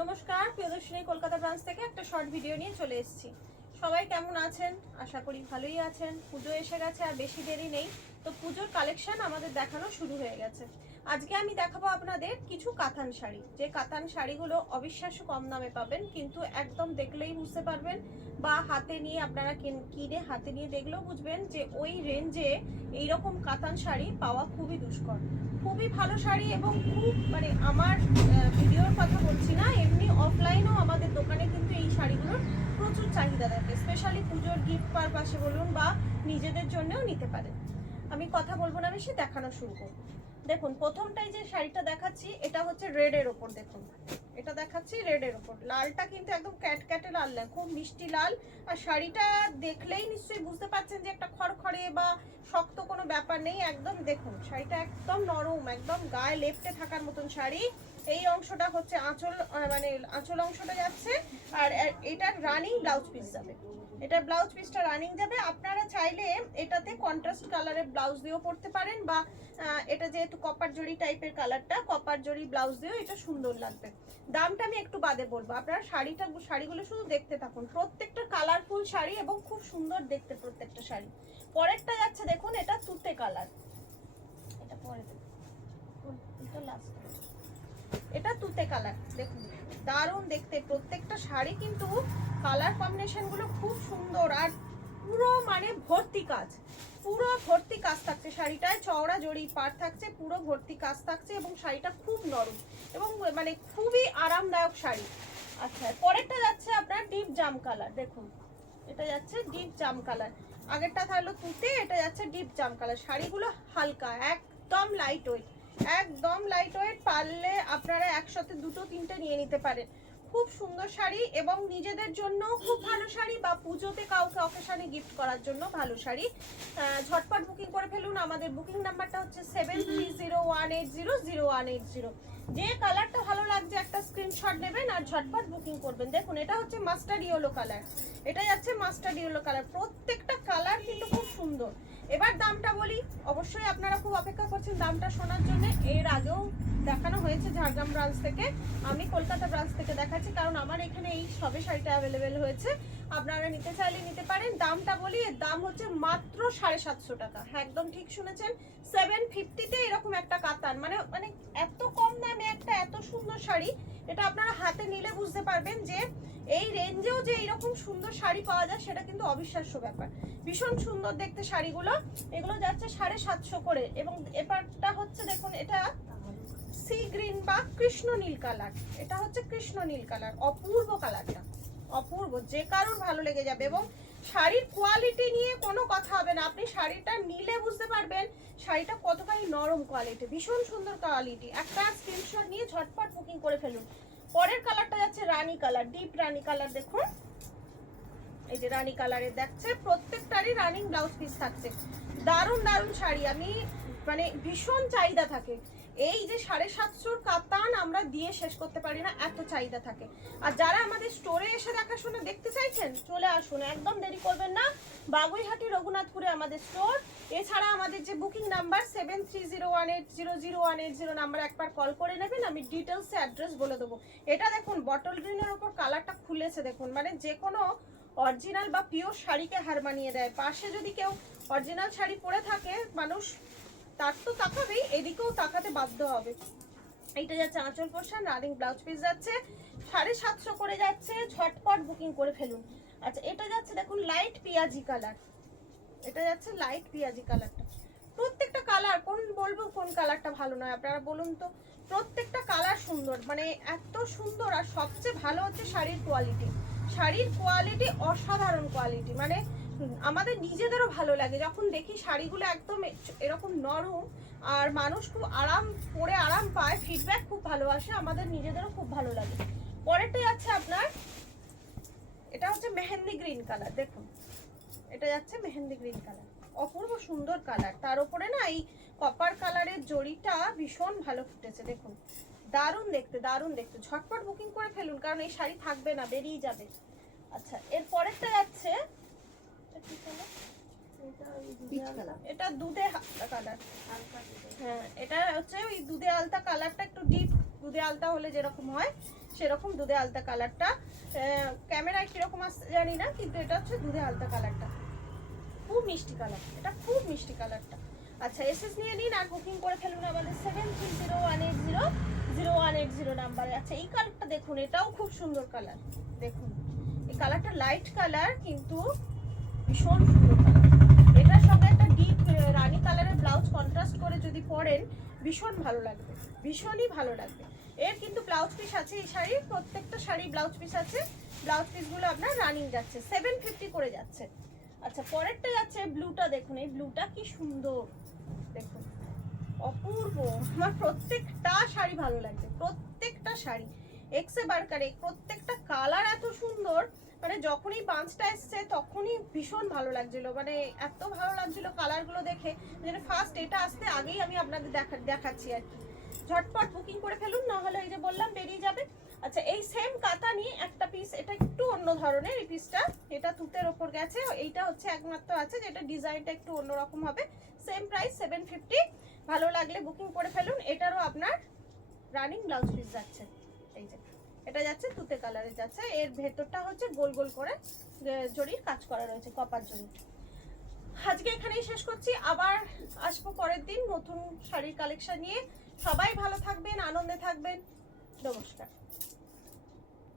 নমস্কার, প্রিয়দর্শিনী কলকাতা ব্রাঞ্চ থেকে একটা শর্ট ভিডিও নিয়ে চলে এসেছি। সবাই কেমন আছেন? আশা করি ভালোই আছেন। পুজো এসে গেছে, আর বেশি দেরি নেই। তো পুজোর কালেকশন আমাদের দেখানো শুরু হয়ে গেছে। আজকে আমি দেখাবো আপনাদের কিছু কাতান শাড়ি, যে কাতান শাড়িগুলো অবিশ্বাস্য কম দামে পাবেন, কিন্তু একদম দেখলেই বুঝতে পারবেন, বা হাতে নিয়ে আপনারা কিনে হাতে নিয়ে দেখলেও বুঝবেন যে ওই রেঞ্জে এইরকম কাতান শাড়ি পাওয়া খুবই দুষ্কর। খুবই ভালো শাড়ি, এবং খুব আমার ভিডিওর কথা বলছি না, এমনি অফলাইনেও আমাদের দোকানে কিন্তু এই শাড়িগুলোর প্রচুর চাহিদা থাকে। স্পেশালি পুজোর গিফট পারপাসে বলুন বা নিজেদের জন্যও নিতে পারেন। আমি কথা বলবো না বেশি, দেখানো শুরু করব। দেখুন, প্রথমটাই যে শাড়িটা দেখাচ্ছি এটা হচ্ছে রেডের ওপর। দেখুন, এটা দেখাচ্ছি রেডের ওপর। লালটা কিন্তু একদম ক্যাটক্যাটে লাল না, খুব মিষ্টি লাল। আর শাড়িটা দেখলেই নিশ্চয়ই বুঝতে পারছেন যে একটা খড়খড়ে বা শক্ত কোনো ব্যাপার নেই। একদম দেখুন, শাড়িটা একদম নরম, একদম গায়ে লেপটে থাকার মতন শাড়ি। এই অংশটা হচ্ছে আঁচল, আঁচল অংশটা যাচ্ছে, আর এটার রানিং ব্লাউজ পিস যাবে। এটা ব্লাউজ পিসটা রানিং যাবে। আপনারা চাইলে এটাতে কন্ট্রাস্ট কালারের ব্লাউজ দিয়েও পরতে পারেন, বা এটা যেহেতু কপার জরি টাইপের কালারটা, কপার জরি ব্লাউজ দিয়েও এটা সুন্দর লাগবে। দামটা আমি একটু বাদে বলবো, আপনারা শাড়িগুলো শুধু দেখতে থাকুন। প্রত্যেকটা কালারফুল শাড়ি এবং খুব সুন্দর দেখতে প্রত্যেকটা শাড়ি। পরেরটা যাচ্ছে দেখুন, এটা তুতে কালার। এটা পরে দেখুন, এটা তুতে কালার। দেখুন, দারুণ দেখতে প্রত্যেকটা শাড়ি, কিন্তু কালার কম্বিনেশন গুলো খুব সুন্দর। আর পুরো ভর্তি কাজ, পুরো ভর্তি কাজ থাকছে শাড়িটায়। চওড়া জড়ি পাড় থাকছে, পুরো ভর্তি কাজ থাকছে, এবং শাড়িটা খুব নরম এবং খুবই আরামদায়ক শাড়ি। আচ্ছা, পরেরটা যাচ্ছে আপনার ডিপ জাম কালার। দেখুন, এটা যাচ্ছে ডিপ জাম কালার। আগেরটা থাকলো তুতে, এটা যাচ্ছে ডিপ জাম কালার। শাড়িগুলো হালকা, একদম লাইট ওয়েট, একদম লাইট ওয়েট। পারলে আপনারা একসাথে দুটো তিনটে নিয়ে নিতে পারেন। খুব সুন্দর শাড়ি, এবং নিজেদের জন্য খুব ভালো শাড়ি, বা পুজোতে কাউকে অকেশনে গিফট করার জন্য ভালো শাড়ি। ঝটপট বুকিং করে ফেলুন। আমাদের বুকিং নাম্বারটা হচ্ছে 7301800180। যে কালারটা ভালো লাগছে একটা স্ক্রিনশট নেবেন আর ঝটপট বুকিং করবেন। দেখুন, এটা হচ্ছে মাস্টার্ড ইয়েলো কালার, এটা যাচ্ছে মাস্টার্ড ইয়েলো কালার। প্রত্যেকটা কালার কিন্তু খুব সুন্দর। এবার দামটা বলি, অবশ্যই আপনারা খুব অপেক্ষা করছেন দামটা শোনার জন্য। এর আগেও দেখানো হয়েছে ঝাড়গ্রাম ব্রাঞ্চ থেকে, আমি কলকাতা ব্রাঞ্চ থেকে দেখাচ্ছি, কারণ আমার এখানে এই সবে শাড়িটা অ্যাভেলেবেল হয়েছে। আপনারা নিতে চাইলে নিতে পারেন। দামটা বলি, এর দাম হচ্ছে মাত্র 750 টাকা। হ্যাঁ, একদম ঠিক শুনেছেন, 750-তে এরকম একটা কাতান, এত কম দামে একটা এত সুন্দর শাড়ি। এটা আপনারা হাতে নিলে বুঝতে পারবেন যে এই রেঞ্জেও যে এইরকম সুন্দর শাড়ি পাওয়া যায়, সেটা কিন্তু অবিশ্বাস্য ব্যাপার। ভীষণ সুন্দর দেখতে শাড়িগুলো। এগুলো যাচ্ছে 750 করে। এবং এবারটা হচ্ছে দেখুন, এটা সি গ্রিন বা কৃষ্ণ নীল কালার। এটা হচ্ছে কৃষ্ণ নীল কালার, অপূর্ব কালারটা, অপূর্ব, যে কারোর ভালো লেগে যাবে। এবং শাড়ির কোয়ালিটি নিয়ে কোনো কথা হবে না, আপনি শাড়িটা নিলে বুঝতে পারবেন শাড়িটা কতখানি নরম কোয়ালিটি, ভীষণ সুন্দর কোয়ালিটি। একটা স্ক্রিনশট নিয়ে ঝটপট বুকিং করে ফেলুন। পরের কালারটা যাচ্ছে রানী কালার, ডিপ রানী কালার। দেখুন, এই যে রানী কালারের দেখছে, প্রত্যেকটারই রানিং ব্লাউজ পিস থাকছে। দারুণ দারুণ শাড়ি, আমি ভীষণ চাহিদা থাকে। এই যে 750 কাতান আমরা দিয়ে শেষ করতে পারি না, এত চাহিদা থাকে। আর যারা আমাদের স্টোরে এসে দেখাশোনা দেখতে চাইছেন, চলে আসুন, একদম দেরি করবেন না। বাগুইহাটি রঘুনাথপুরে আমাদের স্টোর। এছাড়া আমাদের যে বুকিং নাম্বার 7301800180 নাম্বার একবার কল করে নেবেন, আমি ডিটেলসে অ্যাড্রেস বলে দেবো। এটা দেখুন, বটল গ্রিনের ওপর কালারটা খুলেছে। দেখুন, যে কোনো অরিজিনাল বা পিওর শাড়িকে হার মানিয়ে দেয়। পাশে যদি কেউ অরিজিনাল শাড়ি পরে থাকে, মানুষ তার তো তাকাবেই, এদিকেও তাকাতে বাধ্য হবে। এইটা যাচ্ছে আঁচল পোর্শন, রানিং ব্লাউজ পিস যাচ্ছে 750 করে যাচ্ছে। ঝটপট বুকিং করে ফেলুন। আচ্ছা, এটা যাচ্ছে দেখুন লাইট পিয়াজি কালার, এটা যাচ্ছে লাইট পিয়াজি কালারটা। প্রত্যেকটা কালার বলবো কোন কালারটা ভালো নয়, আপনারা বলুন তো। প্রত্যেকটা কালার সুন্দর, এত সুন্দর। আর সবচেয়ে ভালো হচ্ছে শাড়ির কোয়ালিটি, শাড়ির কোয়ালিটি অসাধারণ কোয়ালিটি। আমাদের নিজেদেরও ভালো লাগে যখন দেখি শাড়িগুলো একদম এরকম নরম, আর মানুষ খুব পরে আরাম পায়, ফিডব্যাক খুব ভালো আসে, আমাদের নিজেদেরও খুব ভালো লাগে। পরেরটা যাচ্ছে আপনার, এটা হচ্ছে মেহেন্দি গ্রিন কালার। দেখুন, এটা যাচ্ছে মেহেন্দি গ্রিন কালার, অপূর্ব সুন্দর কালার। তার উপরে না এই কপার কালারের জড়িটা ভীষণ ভালো ফুটেছে। দেখুন, দারুণ দেখতে, দারুণ দেখতে। ঝটপট বুকিং করে ফেলুন, কারণ এই শাড়ি থাকবে না, বেরিয়ে যাবে। আচ্ছা, এর পরেরটা যাচ্ছে, এটা দুধে আলতা কালার। হ্যাঁ, এটা হচ্ছে ওই দুধে আলতা কালারটা, একটু ডিপ দুধে আলতা হলে যেরকম হয় সেরকম দুধে আলতা কালারটা। ক্যামেরায় কিরকম আসছে জানি না, কিন্তু এটা হচ্ছে দুধে আলতা কালারটা, খুব মিষ্টি কালার, এটা খুব মিষ্টি কালারটা। আচ্ছা এসএস নিয়ে নিন আর বুকিং করে ফেলুন আমাদের 7301800180 নাম্বারে। আচ্ছা এই কালারটা দেখুন, এটাও খুব সুন্দর কালার। দেখুন এই কালারটা লাইট কালার কিন্তু ভীষণ সুন্দর কালার। এটার সঙ্গে একটা ডিপ রানী কালারের ব্লাউজ কন্ট্রাস্ট করে যদি পরেন ভীষণ ভালো লাগবে, ভীষণই ভালো লাগবে। এর কিন্তু ব্লাউজ পিস আছে, এই শাড়ির প্রত্যেকটা শাড়ি ব্লাউজ পিস আছে। ব্লাউজ পিসগুলো আপনার রানিং যাচ্ছে, 750 করে যাচ্ছে। আচ্ছা পরেরটা যাচ্ছে ব্লুটা, দেখুন এই ব্লুটা কি সুন্দর, দেখুন অপূর্ব। আমার প্রত্যেকটা শাড়ি ভালো লাগছে, প্রত্যেকটা শাড়ি এক্সে বারকারে, প্রত্যেকটা কালার এত সুন্দর, মানে যখনই পাঁচটা এসছে তখনই ভীষণ ভালো লাগছিল, মানে এত ভালো লাগছিল কালারগুলো দেখে, যেন ফার্স্ট এটা আসতে আগেই আমি আপনাদের দেখাচ্ছি আর কি। ঝটপট বুকিং করে ফেলুন, না হলে এই যে বললাম বেরিয়ে যাবে। আচ্ছা এই সেম কাতানি একটা পিস, এটা একটু অন্য ধরনের এই পিসটা, এটা তুতের ওপর গেছে, এইটা হচ্ছে একমাত্র আছে যেটা ডিজাইনটা একটু অন্যরকম হবে। সেম প্রাইস 750, ভালো লাগলে বুকিং করে ফেলুন। এটারও আপনার রানিং ব্লাউজ পিস যাচ্ছে, এই যে এটা যাচ্ছে তুতে কালারে যাচ্ছে, এর ভেতরটা হচ্ছে গোল গোল করে জরির কাজ করা রয়েছে, কপার জরি। আজকে এখানেই শেষ করছি, আবার আসবো পরের দিন নতুন শাড়ির কালেকশন নিয়ে। সবাই ভালো থাকবেন, আনন্দে থাকবেন, নমস্কার।